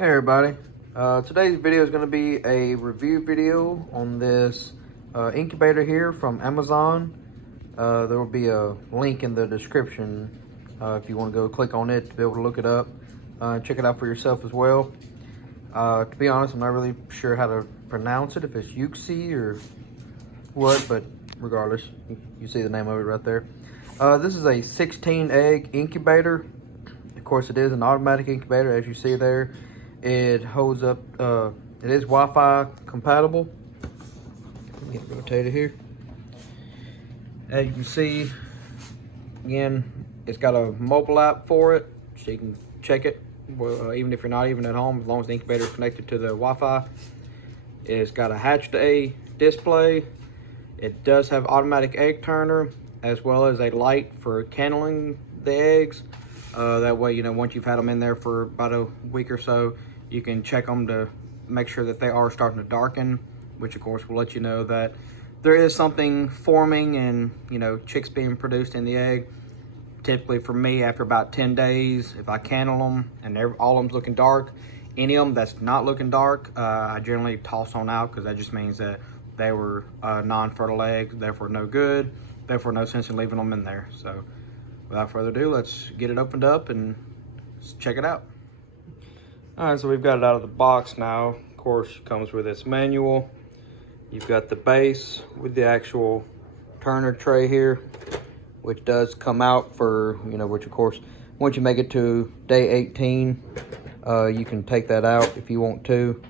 Hey everybody, today's video is going to be a review video on this incubator here from Amazon. There will be a link in the description if you want to go click on it to be able to look it up, check it out for yourself as well. To be honest, I'm not really sure how to pronounce it, if it's Yuxi or what, but regardless, you see the name of it right there. This is a 16 egg incubator. Of course, it is an automatic incubator, as you see there. It holds up, it is Wi-Fi compatible. Let me get it rotated here. As you can see, again, it's got a mobile app for it, so you can check it, even if you're not even at home, as long as the incubator is connected to the Wi-Fi. It's got a hatch day display. It does have automatic egg turner, as well as a light for candling the eggs. That way, you know, once you've had them in there for about a week or so, you can check them to make sure that they are starting to darken, which of course will let you know that there is something forming and, you know, chicks being produced in the egg. Typically for me, after about 10 days, if I candle them and all of them's looking dark, any of them that's not looking dark, I generally toss on out, because that just means that they were non-fertile eggs, therefore no good, therefore no sense in leaving them in there. So without further ado, let's get it opened up and check it out. All right, so we've got it out of the box now. Of course, it comes with its manual. You've got the base with the actual turner tray here, which does come out for, you know, which of course, once you make it to day 18, you can take that out if you want to.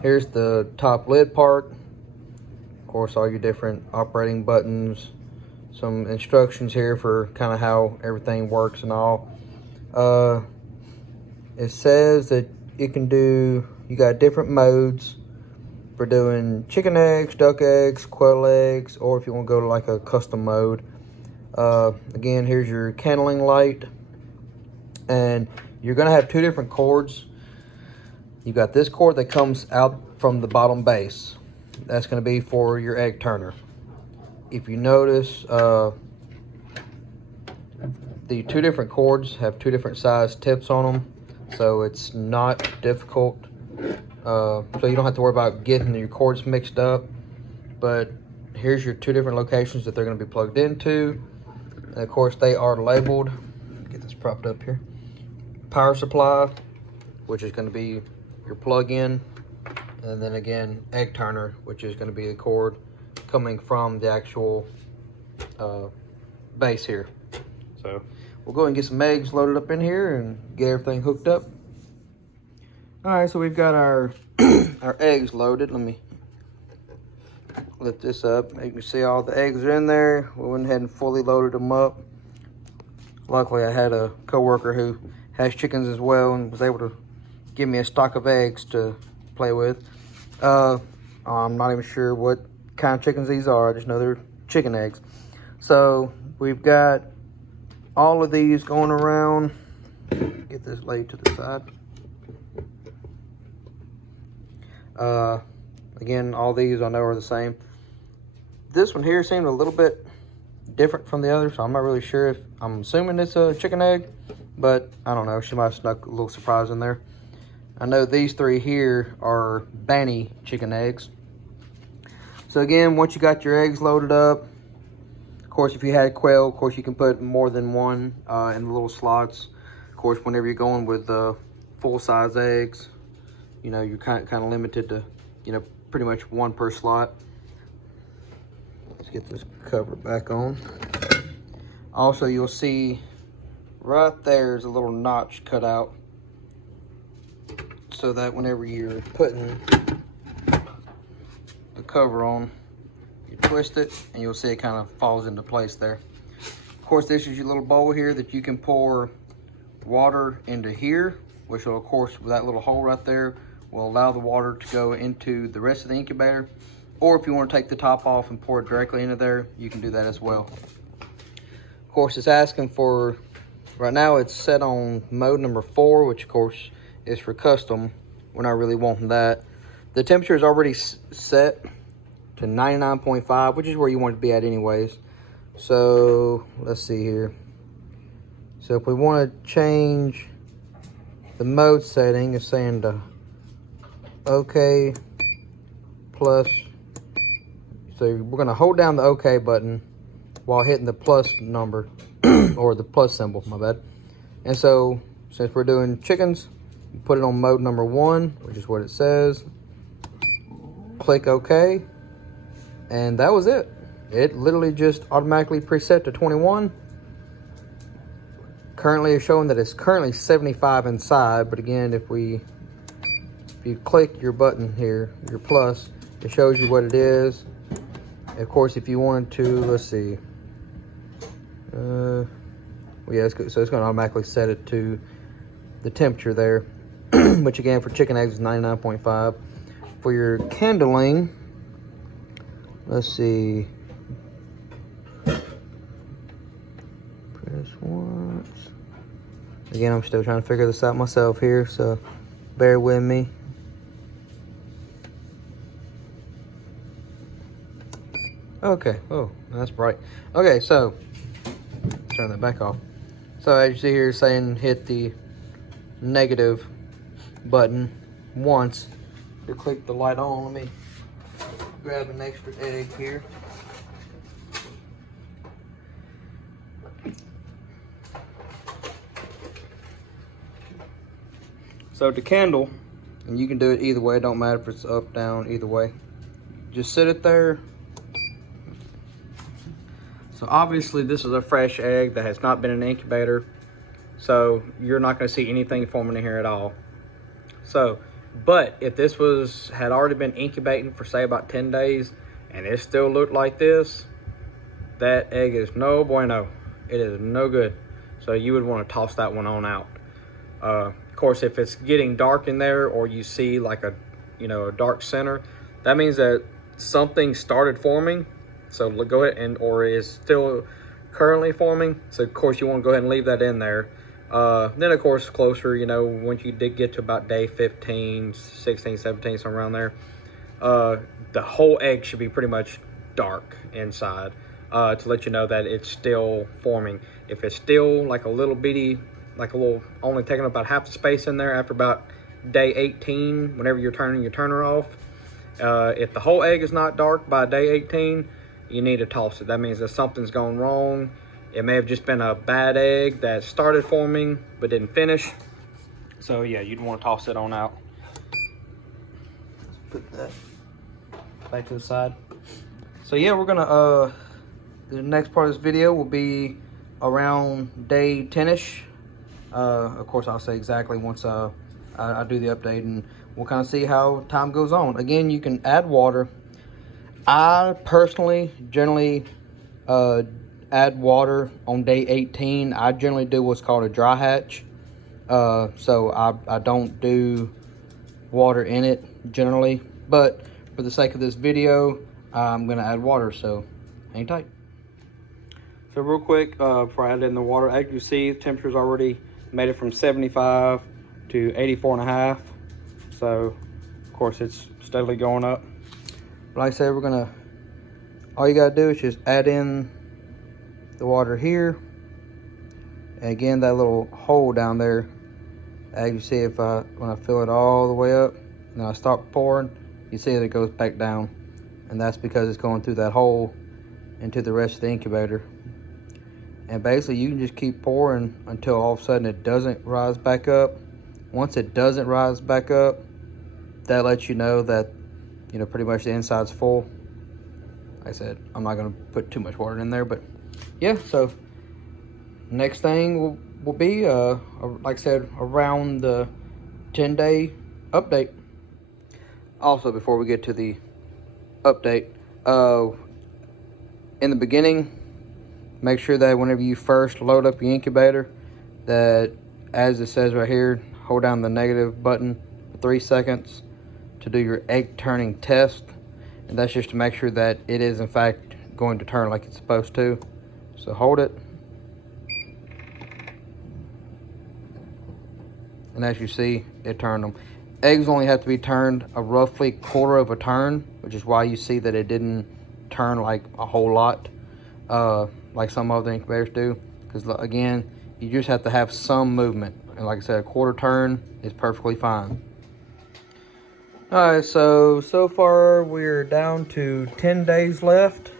Here's the top lid part. Of course, all your different operating buttons, some instructions here for kind of how everything works and all. It says that you can do, you got different modes for doing chicken eggs, duck eggs, quail eggs, or if you want to go to like a custom mode. Again, here's your candling light, and you're gonna have two different cords. You've got this cord that comes out from the bottom base. That's gonna be for your egg turner. If you notice, the two different cords have two different size tips on them, so it's not difficult. So you don't have to worry about getting your cords mixed up. But here's your two different locations that they're going to be plugged into. And of course, they are labeled. Get this propped up here. Power supply, which is going to be your plug-in, and then again, egg turner, which is going to be the cord coming from the actual base here. So we'll go ahead and get some eggs loaded up in here and get everything hooked up. All right, so we've got our our eggs loaded. Let me lift this up. You can see all the eggs are in there. We went ahead and fully loaded them up. Luckily, I had a coworker who has chickens as well and was able to give me a stock of eggs to play with. I'm not even sure what kind of chickens these are. I just know they're chicken eggs. So we've got all of these going around. Get this laid to the side. Again, all these I know are the same. This one here seemed a little bit different from the others, so I'm not really sure if, I'm assuming it's a chicken egg, but I don't know. She might have snuck a little surprise in there. I know these three here are Banny chicken eggs. So again, once you got your eggs loaded up, of course, if you had quail, of course, you can put more than one in the little slots. Of course, whenever you're going with full-size eggs, you know, you're kind of limited to, you know, pretty much one per slot. Let's get this cover back on. Also, you'll see right there's a little notch cut out, so that whenever you're putting the cover on, you twist it and you'll see it kind of falls into place there. Of course, this is your little bowl here that you can pour water into here, which will, of course, with that little hole right there, will allow the water to go into the rest of the incubator. Or if you want to take the top off and pour it directly into there, you can do that as well. Of course, it's asking for, right now it's set on mode number 4, which of course is for custom. We're not really wanting that. The temperature is already set to 99.5, which is where you want it to be at anyways. So let's see here. So if we want to change the mode setting is saying the OK plus. So we're going to hold down the OK button while hitting the plus number or the plus symbol, my bad. And so since we're doing chickens, you put it on mode number 1, which is what it says. Click OK, and that was it. It literally just automatically preset to 21. Currently it's showing that it's currently 75 inside, but again, if you click your button here, your plus, it shows you what it is. Of course, if you wanted to, let's see. Well, yeah, so it's going to automatically set it to the temperature there, which again for chicken eggs is 99.5. For your kindling, let's see. Press once. Again, I'm still trying to figure this out myself here, so bear with me. Okay, oh, that's bright. Okay, so turn that back off. So as you see here, saying hit the negative button once to click the light on. Let me grab an extra egg here. So to candle, and you can do it either way, it don't matter if it's up, down, either way. Just sit it there. So obviously this is a fresh egg that has not been in an incubator, so you're not going to see anything forming in here at all. So, but if this had already been incubating for say about 10 days and it still looked like this, that egg is no bueno. It is no good. So you would want to toss that one on out. Of course, if it's getting dark in there or you see like a dark center, that means that something started forming. So go ahead or is still currently forming. So of course you want to go ahead and leave that in there. Then of course closer, once you did get to about day 15, 16, 17, somewhere around there, the whole egg should be pretty much dark inside to let you know that it's still forming. If it's still like a little bitty, only taking up about half the space in there after about day 18, whenever you're turning your turner off, if the whole egg is not dark by day 18, you need to toss it. That means that something's gone wrong. It may have just been a bad egg that started forming but didn't finish. So yeah, you'd want to toss it on out. Let's put that back to the side. So yeah, we're gonna the next part of this video will be around day 10ish. Of course I'll say exactly once I do the update, and we'll kind of see how time goes on. Again, you can add water. I personally generally add water on day 18. I generally do what's called a dry hatch. So I don't do water in it generally, but for the sake of this video, I'm gonna add water, so hang tight. So real quick, before I add in the water, as you see, the temperature's already made it from 75 to 84.5. So of course it's steadily going up. Like I said, all you gotta do is just add in the water here. And again, that little hole down there, as you see, when I fill it all the way up, and I stop pouring, you see that it goes back down. And that's because it's going through that hole into the rest of the incubator. And basically you can just keep pouring until all of a sudden it doesn't rise back up. Once it doesn't rise back up, that lets you know that pretty much the inside's full. Like I said, I'm not gonna put too much water in there, but yeah. So next thing will be like I said, around the 10-day update. Also, before we get to the update, in the beginning, make sure that whenever you first load up your incubator, that as it says right here, hold down the negative button for 3 seconds to do your egg turning test. And that's just to make sure that it is in fact going to turn like it's supposed to. So hold it. And as you see, it turned them. Eggs only have to be turned a roughly quarter of a turn, which is why you see that it didn't turn like a whole lot, like some other incubators do. Because again, you just have to have some movement. And like I said, a quarter turn is perfectly fine. Alright, so far we're down to 10 days left.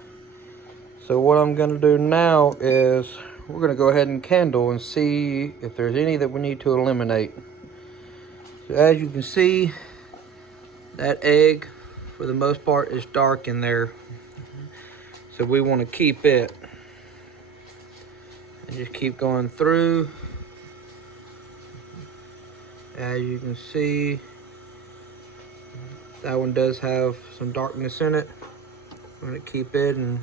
So what I'm going to do now is we're going to go ahead and candle and see if there's any that we need to eliminate. So as you can see, that egg for the most part is dark in there. So we want to keep it. And just keep going through. As you can see, that one does have some darkness in it. I'm going to keep it and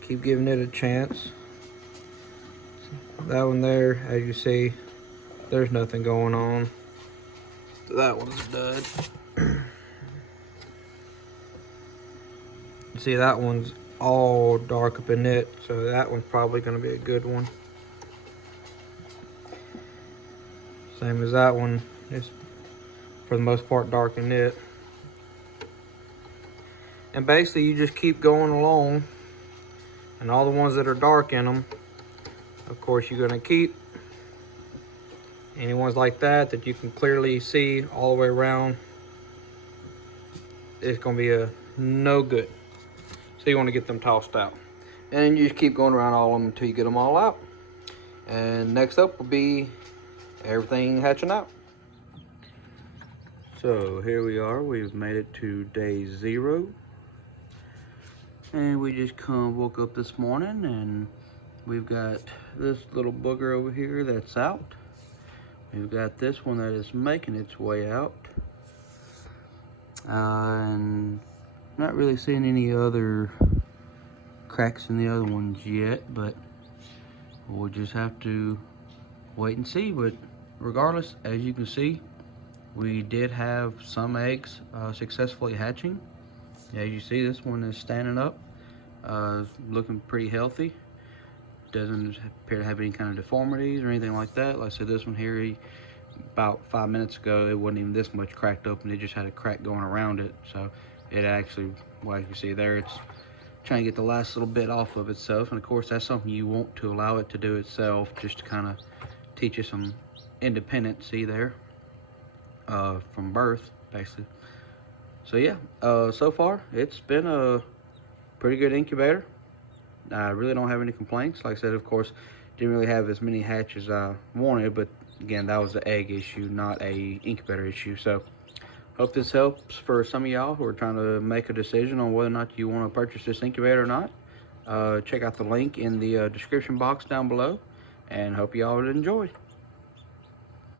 keep giving it a chance. That one there, as you see, there's nothing going on. So that one's dud. See, that one's all dark up in it, so that one's probably going to be a good one. Same as that one, it's for the most part dark in it. And basically you just keep going along, and all the ones that are dark in them, of course, you're going to keep. Any ones like that you can clearly see all the way around, it's going to be a no good. So you want to get them tossed out. And you just keep going around all of them until you get them all out. And next up will be everything hatching out. So here we are, we've made it to day 0. And we just woke up this morning and we've got this little booger over here that's out. We've got this one that is making its way out. And not really seeing any other cracks in the other ones yet, but we'll just have to wait and see. But regardless, as you can see, we did have some eggs successfully hatching. As you see, this one is standing up, looking pretty healthy. Doesn't appear to have any kind of deformities or anything like that. Like I said, this one here, about 5 minutes ago, it wasn't even this much cracked open. It just had a crack going around it. So it actually, well, you can see there, it's trying to get the last little bit off of itself. And of course, that's something you want to allow it to do itself, just to kind of teach you some independency there from birth, basically. So yeah, so far it's been a pretty good incubator. I really don't have any complaints. Like I said, of course, didn't really have as many hatches as I wanted, but again, that was the egg issue, not a incubator issue. So hope this helps for some of y'all who are trying to make a decision on whether or not you want to purchase this incubator or not. Check out the link in the description box down below, and hope y'all would enjoy.